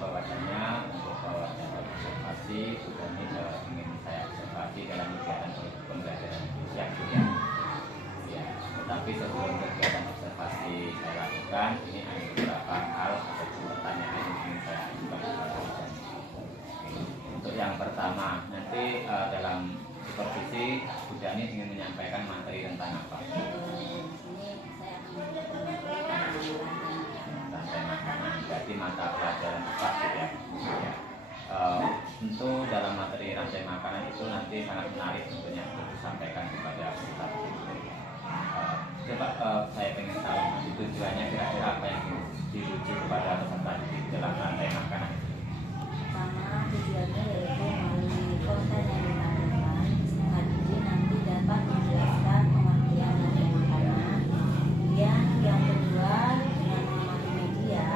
bahwasanya untuk observasi juga ini ingin saya observasi dalam kegiatan pembelajaran siang ya. Ya, tetapi sebelum kegiatan observasi saya lakukan, ini ada beberapa hal atau pertanyaan yang ingin saya ajukan kepada Anda. Untuk yang pertama, nanti dalam supervisi Bu Dani ingin menyampaikan materi tentang apa? Rantai makanan, berarti mata pelajaran pasti ya. Tentu dalam materi rantai makanan itu nanti sangat menarik tentunya untuk disampaikan kepada kita. Coba saya ingin tahu tujuannya kira-kira apa yang dirujuk kepada peserta didik dalam rantai makanan. Pertama, tujuannya yaitu melalui konten yang ditampilkan, peserta didik nanti dapat menjelaskan pengertian rantai makanan. Kemudian yang kedua, dengan mengamati media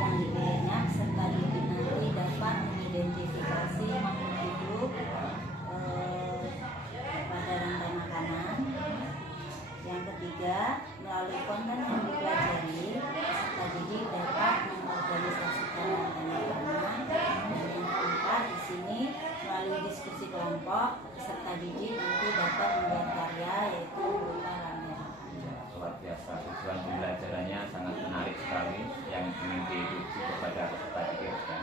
yang dipilihnya, peserta didik nanti dapat mengidentifikasi makhluk hidup pada rantai makanan. Yang ketiga, melalui konten yang dipelajari, peserta didik dapat mengorganisasikan rantai makanan. Dan yang keempat, di sini melalui diskusi kelompok, peserta didik nanti dapat membuat karya yaitu berupa rantai makanan. Luar biasa, tujuan pembelajarannya sangat menarik sekali yang ingin dirujuk kepada peserta didik ya.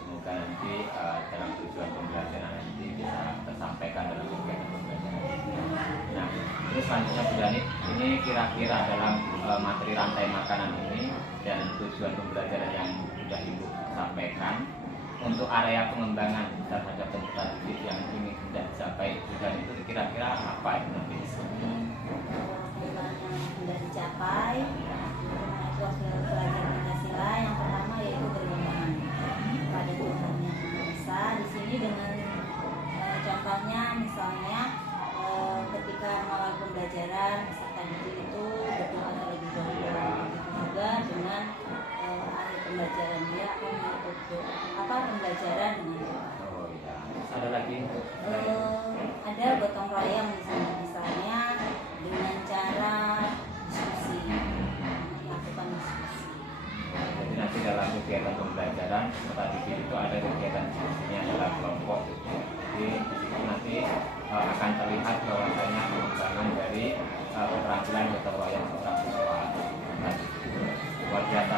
Semoga nanti dalam tujuan pembelajaran nanti bisa tersampaikan dalam kegiatan pembelajaran. Nah, terus selanjutnya Bu Dani, ini kira-kira dalam materi rantai makanan ini dan tujuan pembelajaran yang sudah Ibu sampaikan untuk area pengembangan terhadap peserta didik yang ingin tidak dicapai tujuan itu kira-kira apa itu nanti? Pengembangan yang sudah dicapai hasil pelajaran Pancasila yang pertama yaitu berpengaruh pada Tuhan yang Maha Esa. Di sini dengan contohnya misalnya ketika mengawal pembelajaran peserta didik itu berdoa terlebih dahulu. Begitu juga dengan akhir pembelajaran dia akan menutup pembelajaran dengan doa. Oh iya, ada lagi? Ada gotong royong di sini misalnya dengan cara diskusi, melakukan diskusi. Jadi nanti dalam kegiatan pembelajaran peserta didik itu ada kegiatan diskusinya dalam kelompok. Jadi di situ nanti akan terlihat bahwasanya pengembangan dari keterampilan gotong royong seorang siswa. Luar biasa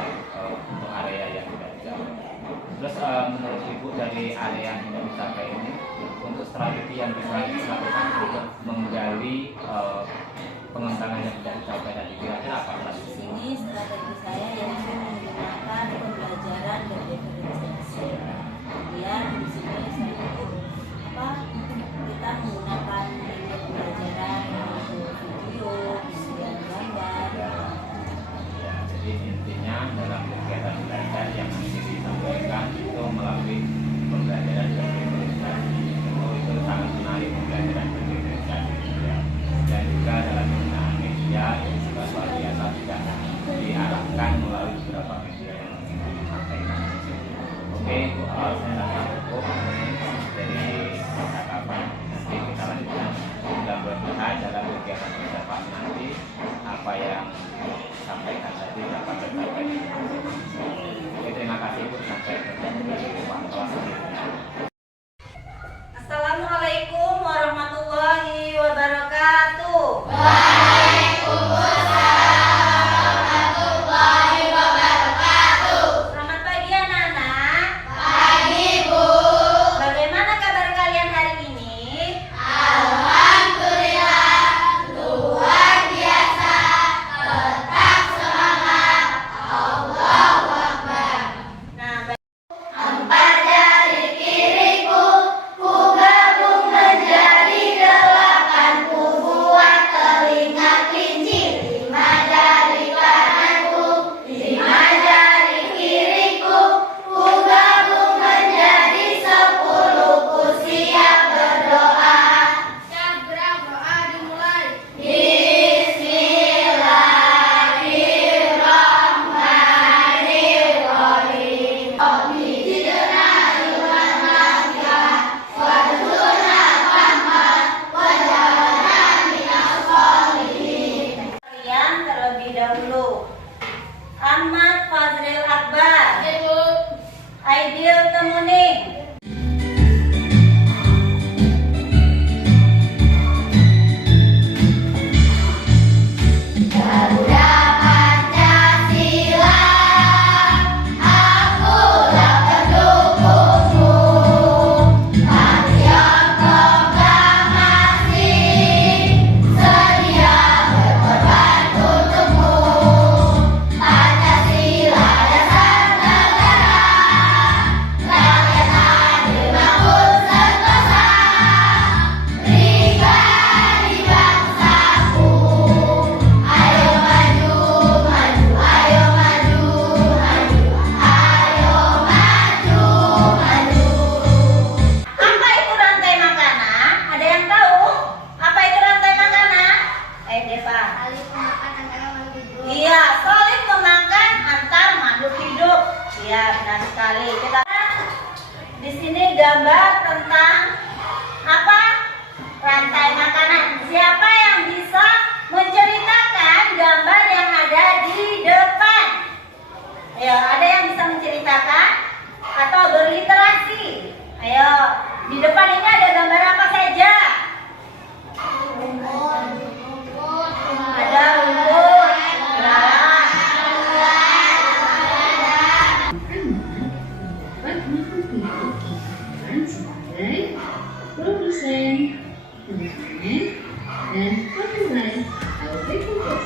untuk area yang tidak dicapai. Terus menurut Ibu dari area yang tidak dicapai ini, untuk strategi yang bisa dilakukan untuk menggali pengembangan yang tidak dicapai tadi kira-kira apa Di strategi? sini strategi saya yaitu menggunakan pembelajaran berdiferensiasi. Kemudian di sini saya kita menggunakan media pembelajaran yaitu video, kemudian gambar. Ya, jadi intinya dalam kegiatan belajar yang nanti disampaikan itu melalui pembelajaran berdiferensiasi. Itu sangat menarik pembelajaran berdiferensiasi ya. Dan juga dalam penggunaan media yang juga luar biasa juga diarahkan melalui beberapa media yang ingin disampaikan. Oke, itu saya rasa cukup dari percakapan. Nanti kita lanjutkan. Mudah-mudahan dalam kegiatan observasi nanti apa yang sampaikan tadi dapat tercapai. Oke, terima kasih Bu. Sampai bertemu di ruang kelas berikutnya. Assalamualaikum warahmatullahi wabarakatuh. Selamat pagi anak-anak. Ideal Temuning. Iya, saling memakan antar makhluk hidup. Iya, benar sekali. Kita di sini gambar tentang apa? Rantai makanan. Siapa yang bisa menceritakan gambar yang ada di depan? Ayo, ada yang bisa menceritakan atau berliterasi? Ayo, di depan ini ada gambar apa saja? Ada rumput, belalang. Sebagai produsen, penanganan, dan penilai agrikultur.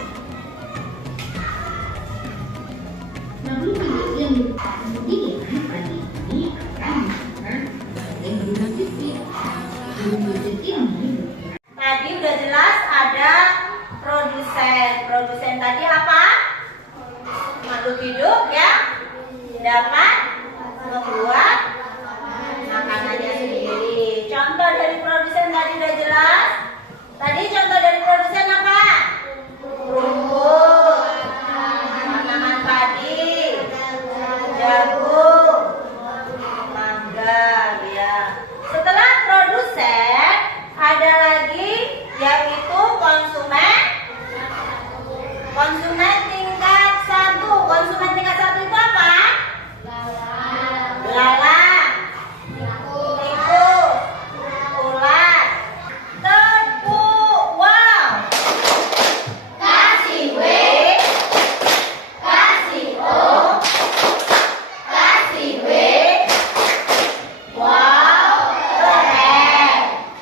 Namun penelitian kemudian padi ini akan menggunakan sebagai guna titik. Guna titik ini Tadi udah jelas ada produsen. Produsen tadi apa? Makhluk hidup yang dapat membuat makanannya sendiri. Contoh dari produsen tadi udah jelas. Tadi contoh dari produsen apa? Rumput, tanaman padi, jagung, mangga, ya. Setelah produsen ada lagi yaitu konsumen. Konsumen tingkat 1. Konsumen tingkat 1 itu apa? Belalang, tikus, ular, tebu. Wow. Kasih W, kasih O, kasih W. Wow, keren.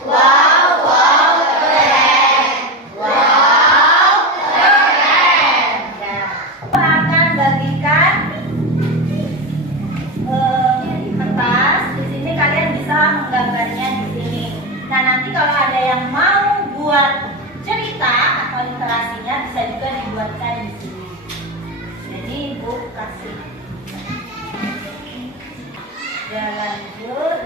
Wow, wow, keren. Wow, keren. Ya. Aku akan bagikan kertas. Di sini kalian bisa menggambarnya di sini. Nah, nanti kalau ada yang mau buat cerita atau literasinya bisa juga dibuatkan di sini. Jadi Ibu kasih. Ya, lanjut.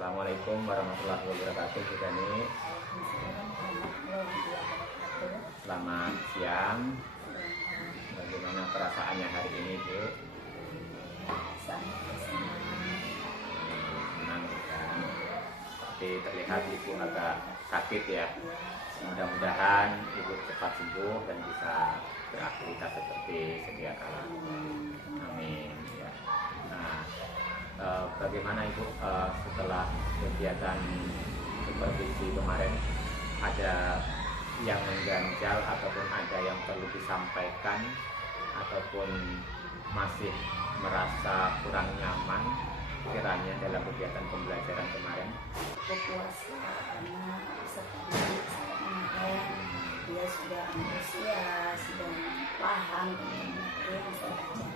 Assalamualaikum warahmatullahi wabarakatuh, Bu Dani. Selamat siang. Bagaimana perasaannya hari ini, Bu? Senang kan? Tapi terlihat Ibu agak sakit ya. Mudah-mudahan Ibu cepat sembuh dan bisa beraktivitas seperti sedia kala. Amin. Ya. Nah, bagaimana Ibu setelah kegiatan supervisi kemarin, ada yang mengganjal ataupun ada yang perlu disampaikan ataupun masih merasa kurang nyaman kiranya dalam kegiatan pembelajaran kemarin? Puas karena seperti dia sudah antusias dan paham dengan materi yang saya ajarkan.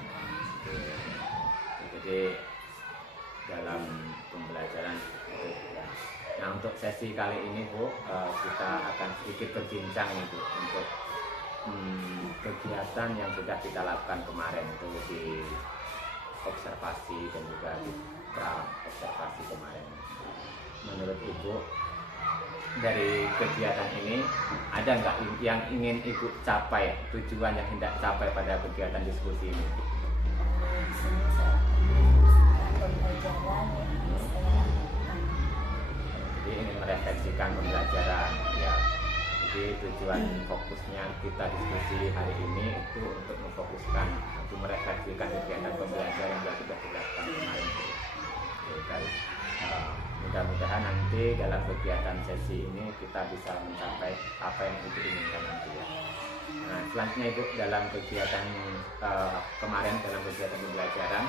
Jadi dalam pembelajaran itu ya. Nah, untuk sesi kali ini, Bu, kita akan sedikit berbincang nih, Bu, untuk kegiatan yang sudah kita lakukan kemarin itu di observasi dan juga di pra observasi kemarin. Menurut Ibu, dari kegiatan ini ada nggak yang ingin Ibu capai, tujuan yang hendak capai pada kegiatan diskusi ini? Di sini saya akan pembelajaran yang saya lakukan. Jadi ingin merefleksikan pembelajaran ya. Jadi tujuan fokusnya kita diskusi hari ini itu untuk memfokuskan, untuk merefleksikan kegiatan pembelajaran yang sudah dilakukan kemarin. Oke, baik. Mudah-mudahan nanti dalam kegiatan sesi ini kita bisa mencapai apa yang Ibu inginkan nanti ya. Nah, selanjutnya Ibu, dalam kegiatan kemarin dalam kegiatan pembelajaran,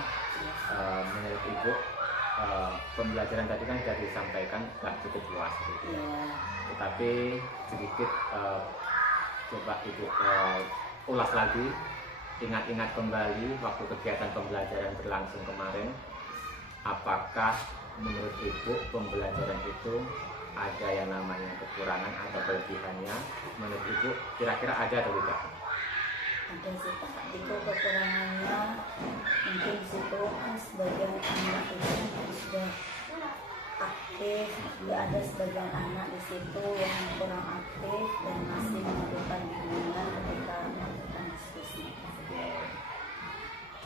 menurut Ibu pembelajaran tadi kan sudah disampaikan nggak cukup luas gitu ya. Tetapi sedikit coba Ibu ulas lagi, ingat-ingat kembali waktu kegiatan pembelajaran berlangsung kemarin. Apakah menurut Ibu pembelajaran itu ada yang namanya kekurangan atau kelebihannya? Menurut Ibu kira-kira ada atau tidak? Ada sih Pak, itu kekurangannya mungkin di situ kan sebagian anak itu sudah aktif, juga ada sebagian anak di situ yang kurang aktif dan masih memerlukan bimbingan ketika melakukan diskusi.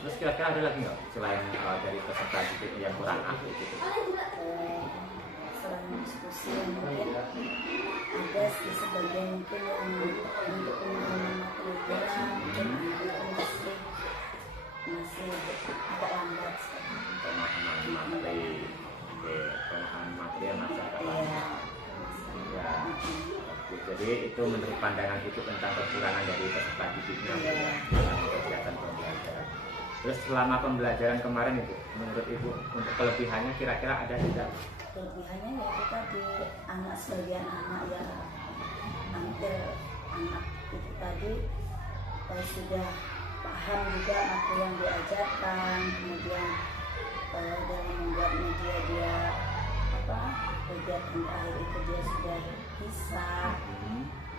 Terus kira-kira ada lagi nggak selain dari peserta didik yang kurang aktif gitu? Selain diskusi yang mungkin ada di sebagian mungkin yang untuk pemahaman materinya mungkin itu masih agak lambat Pemahaman materi, pemahaman materi yang masih agak lambat. Ya, jadi itu menurut pandangan Ibu tentang kekurangan dari peserta didiknya ya, dalam kegiatan pembelajaran. Terus selama pembelajaran kemarin Ibu, menurut Ibu untuk kelebihannya kira-kira ada tidak? Kelebihannya ya kita di anak sebagian anak yang hampir anak itu tadi sudah paham juga materi yang diajarkan, kemudian dalam membuat media dia kegiatan akhir itu dia sudah bisa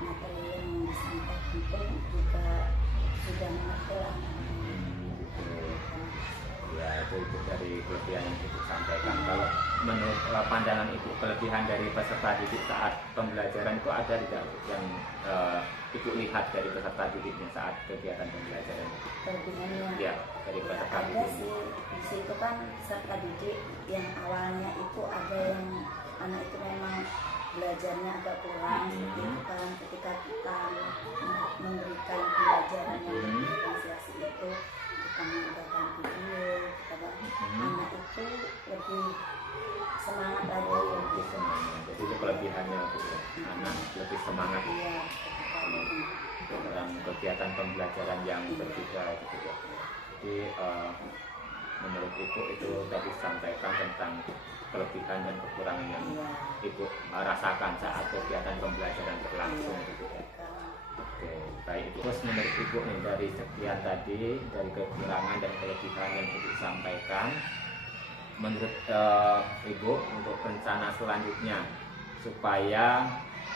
materi yang disampaikan pun juga sudah mengerti lah. Ya, itu dari kelebihan yang Ibu sampaikan. Kalau menurut pandangan Ibu, kelebihan dari peserta didik saat pembelajaran itu ada tidak yang Ibu lihat dari peserta didiknya saat kegiatan pembelajaran? Kelebihannya Ya, dari peserta ada didik. sih, di situ kan peserta didik yang awalnya itu ada yang anak itu memang belajarnya agak kurang seperti itu kan, ketika kita memberikan pembelajaran yang diferensiasi itu kita menggunakan video, anak itu lebih semangat lagi lebih semangat. Jadi itu kelebihannya Bu, ya. Anak lebih semangat Iya, dalam kegiatan pembelajaran yang berbeda gitu ya. Jadi menurut Ibu itu tadi sampaikan tentang kelebihan dan kekurangan yang Ibu rasakan saat kegiatan pembelajaran berlangsung gitu ya. Oke, baik. Terus menurut Ibu nih, dari sekian tadi, dari kekurangan dan kelebihan yang Ibu sampaikan, menurut Ibu untuk rencana selanjutnya supaya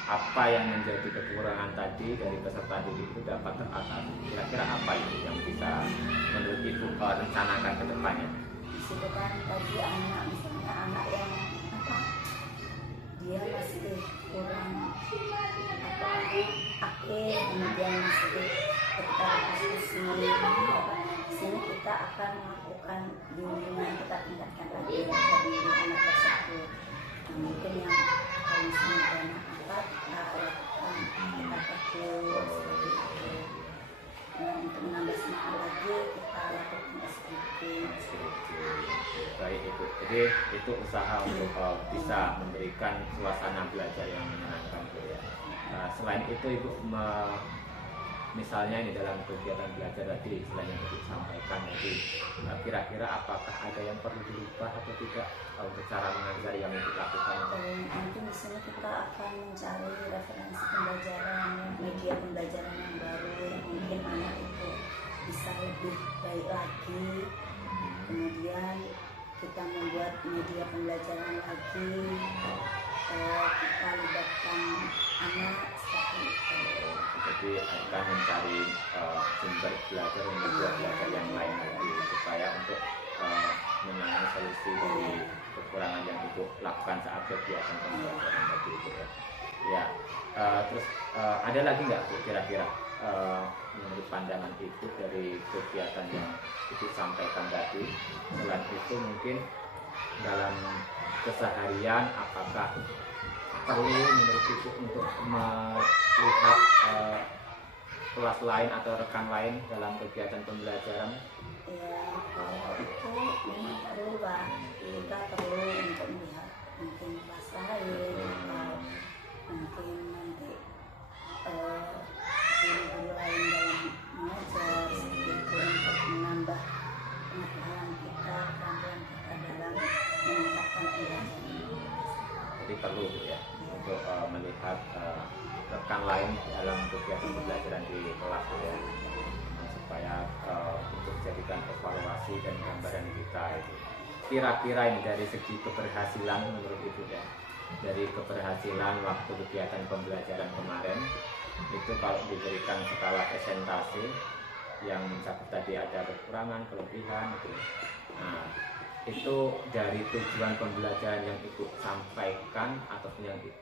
apa yang menjadi kekurangan tadi dari peserta didik itu dapat teratasi, kira-kira apa itu yang bisa menurut Ibu rencanakan ke depannya? Di situ kan tadi anak misalnya anak yang dia masih kurang apa aktif, kemudian masih kita diskusi. Di sini kita akan melakukan bimbingan, kita tingkatkan lagi bimbingan anak tersebut. Nah, mungkin yang kalau misalnya banyak apa kita lakukan, kita fokus seperti itu. Nah, untuk menambah semangat lagi kita lakukan skripsi. Baik Ibu, jadi itu usaha untuk bisa memberikan suasana belajar yang menyenangkan Bu ya. Selain itu Ibu misalnya ini dalam kegiatan belajar tadi, selain yang Ibu sampaikan tadi, kira-kira apakah ada yang perlu dirubah atau tidak untuk cara mengajar yang Ibu lakukan? Mungkin di sini kita akan mencari referensi pembelajaran, media pembelajaran yang baru yang mungkin anak itu bisa lebih baik lagi. Kemudian kita membuat media pembelajaran lagi, kita libatkan anak seperti itu. Jadi akan mencari sumber belajar dan membuat belajar yang lain lagi supaya untuk menangani solusi dari kekurangan yang Ibu lakukan saat kegiatan pembelajaran tadi itu ya. Ya, terus ada lagi nggak Bu kira-kira menurut pandangan Ibu dari kegiatan yang Ibu sampaikan tadi? Selain itu mungkin dalam keseharian apakah perlu menurut Ibu untuk melihat kelas lain atau rekan lain dalam kegiatan pembelajaran? Ya, kalau itu memang perlu Pak, kita perlu untuk melihat mungkin kelas lain atau mungkin nanti guru-guru lain dalam mengajar seperti itu untuk menambah pengetahuan kita, kemampuan kita dalam meningkatkan pembelajaran. Jadi perlu Bu ya untuk melihat rekan lain dalam kegiatan pembelajaran di kelas Bu ya, supaya untuk jadikan evaluasi dan gambaran kita itu. Kira-kira ini dari segi keberhasilan menurut Ibu ya, dari keberhasilan waktu kegiatan pembelajaran kemarin itu kalau diberikan skala presentasi yang mencakup tadi ada kekurangan, kelebihan gitu. Nah, itu dari tujuan pembelajaran yang Ibu sampaikan ataupun yang Ibu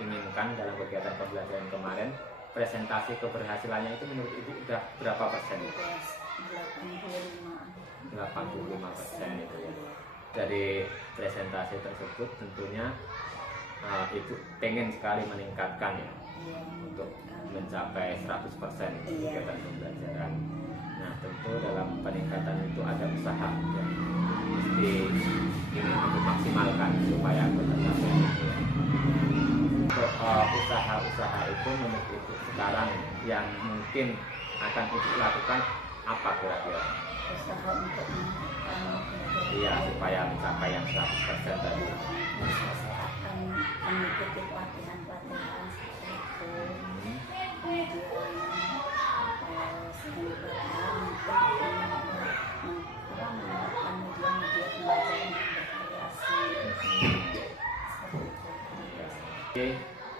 inginkan dalam kegiatan pembelajaran kemarin, presentasi keberhasilannya itu menurut Ibu udah berapa persen? 85% itu ya. Dari presentasi tersebut tentunya Ibu pengen sekali meningkatkan ya, untuk mencapai 100% kegiatan pembelajaran. Nah, tentu dalam peningkatan itu ada usaha ya, mesti ingin untuk maksimalkan supaya tercapai itu ya. Untuk usaha-usaha itu menurut Ibu sekarang yang mungkin akan Ibu lakukan apa kira-kira? Usaha untuk Iya, supaya mencapai yang 100% tadi. saya akan mengikuti pelatihan-pelatihan seperti itu. Kemudian selanjutnya menerapkan media-media pembelajaran yang bervariasi seperti itu. Oke,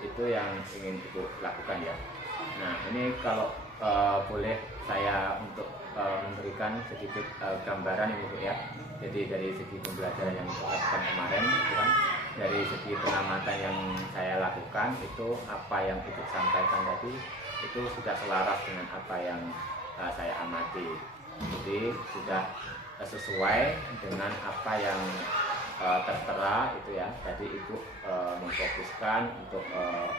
itu yang ingin Ibu lakukan ya. Nah, ini kalau boleh saya untuk memberikan sedikit gambaran ini Bu ya. Jadi dari segi pembelajaran yang Ibu lakukan kemarin itu kan, dari segi pengamatan yang saya lakukan itu apa yang Ibu sampaikan tadi itu sudah selaras dengan apa yang saya amati. Jadi sudah sesuai dengan apa yang tertera itu ya. Tadi Ibu memfokuskan untuk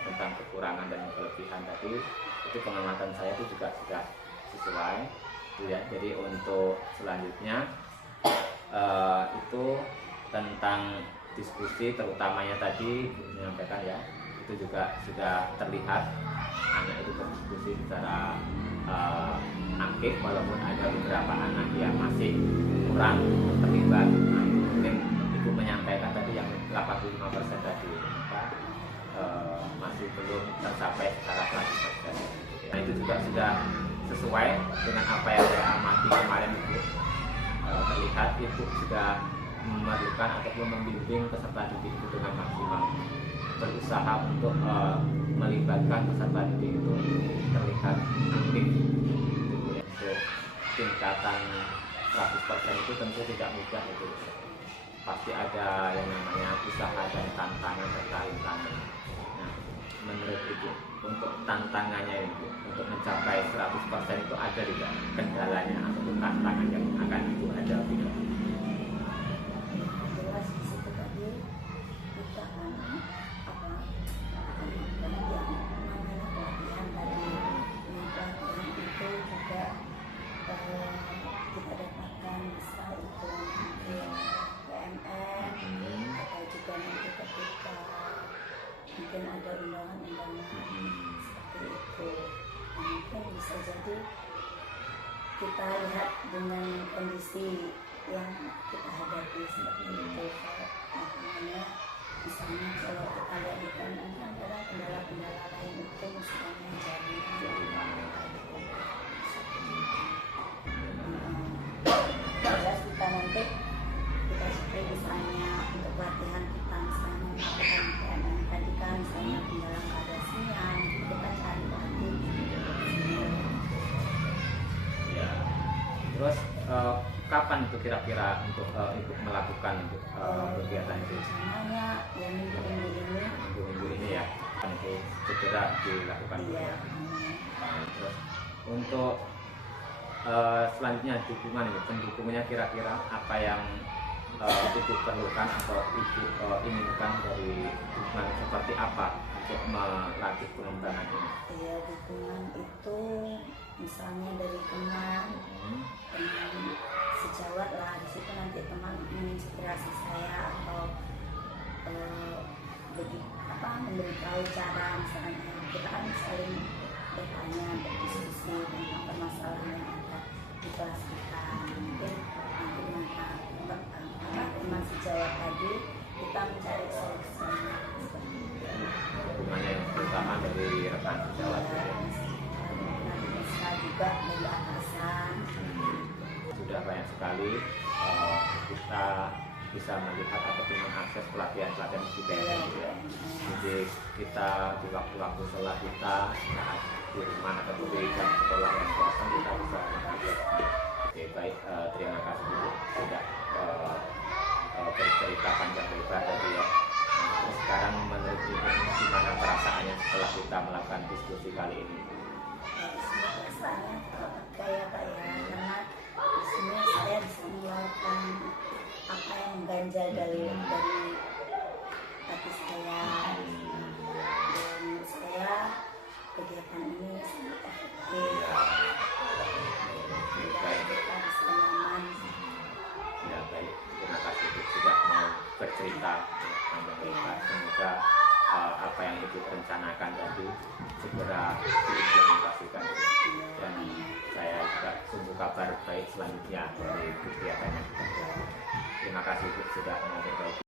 tentang kekurangan dan kelebihan tadi, itu pengamatan saya itu juga sudah sesuai itu ya. Jadi untuk selanjutnya itu tentang diskusi terutamanya tadi Ibu menyampaikan ya, itu juga sudah terlihat anak itu berdiskusi secara aktif, walaupun ada beberapa anak yang masih kurang terlibat. Nah, mungkin Ibu menyampaikan tadi yang 85% tadi maka masih belum tercapai secara 100%. Nah, itu juga sudah sesuai dengan apa yang saya amati kemarin Ibu. Terlihat Ibu sudah memerlukan ataupun membimbing peserta didik itu dengan maksimal, berusaha untuk melibatkan peserta didik itu terlihat aktif. Untuk tingkatan 100% itu tentu tidak mudah itu. Pasti ada yang namanya usaha dan tantangan. untuk tantangannya itu untuk mencapai 100% itu ada tidak kendalanya ataupun tantangan yang akan Ibu hadapi? Jelas di situ tadi kita kan apa namanya pelatihan tadi, pelatihan itu juga kita dapatkan bisa itu PMN atau juga nanti ketika mungkin ada undangan-undangan seperti itu. Nah, mungkin bisa jadi kita lihat dengan kondisi yang kita hadapi seperti itu. Makanya misalnya kalau kita lihat di PMN kan ada kendala-kendala lain itu misalnya jelas kita nanti kita seperti misalnya untuk pelatihan kita misalnya melakukan PMN tadi kan misalnya kendala ada sinyal kita cari lagi. Ya. Terus kapan itu kira-kira untuk Ibu melakukan untuk kegiatan itu? Rencananya ya minggu-minggu ini. Minggu-minggu ini ya, itu segera dilakukan. Iya. Terus untuk selanjutnya dukungan ini, pendukungnya kira-kira apa yang Ibu perlukan atau Ibu inginkan dari dukungan seperti apa untuk melatih pengembangan ini? Iya, dukungan itu misalnya dari teman sejawat lah, di situ nanti teman menginspirasi saya atau memberitahu cara misalnya kita kan saling bertanya, berdiskusi tentang permasalahan yang ada di kelas kita. Mungkin nanti dengan teman sejawat tadi kita mencari solusinya. Dukungannya yang terutama dari rekan sejawat. Nanti bisa juga dari atasan. Sudah banyak sekali kita bisa melihat ataupun mengakses pelatihan-pelatihan di PMN gitu ya. Jadi kita di waktu-waktu setelah kita di rumah ataupun di jam sekolah yang kosong kita bisa mengakses. Oke, baik, terima kasih Ibu sudah bercerita panjang lebar tadi ya. Nah, sekarang menurut Ibu gimana perasaannya setelah kita melakukan diskusi kali ini? Perasaannya kayak karena di sini saya bisa melakukan apa yang mengganjal dari hati saya, dan menurut saya kegiatan ini sangat efektif. Baik. Kita bisa nyaman. Ya baik, terima kasih Ibu sudah mau bercerita panjang lebar. Semoga apa yang Ibu rencanakan tadi segera diimplementasikan dan saya juga tunggu kabar baik selanjutnya dari kegiatan yang kita. Terima kasih Ibu sudah mau berbagi.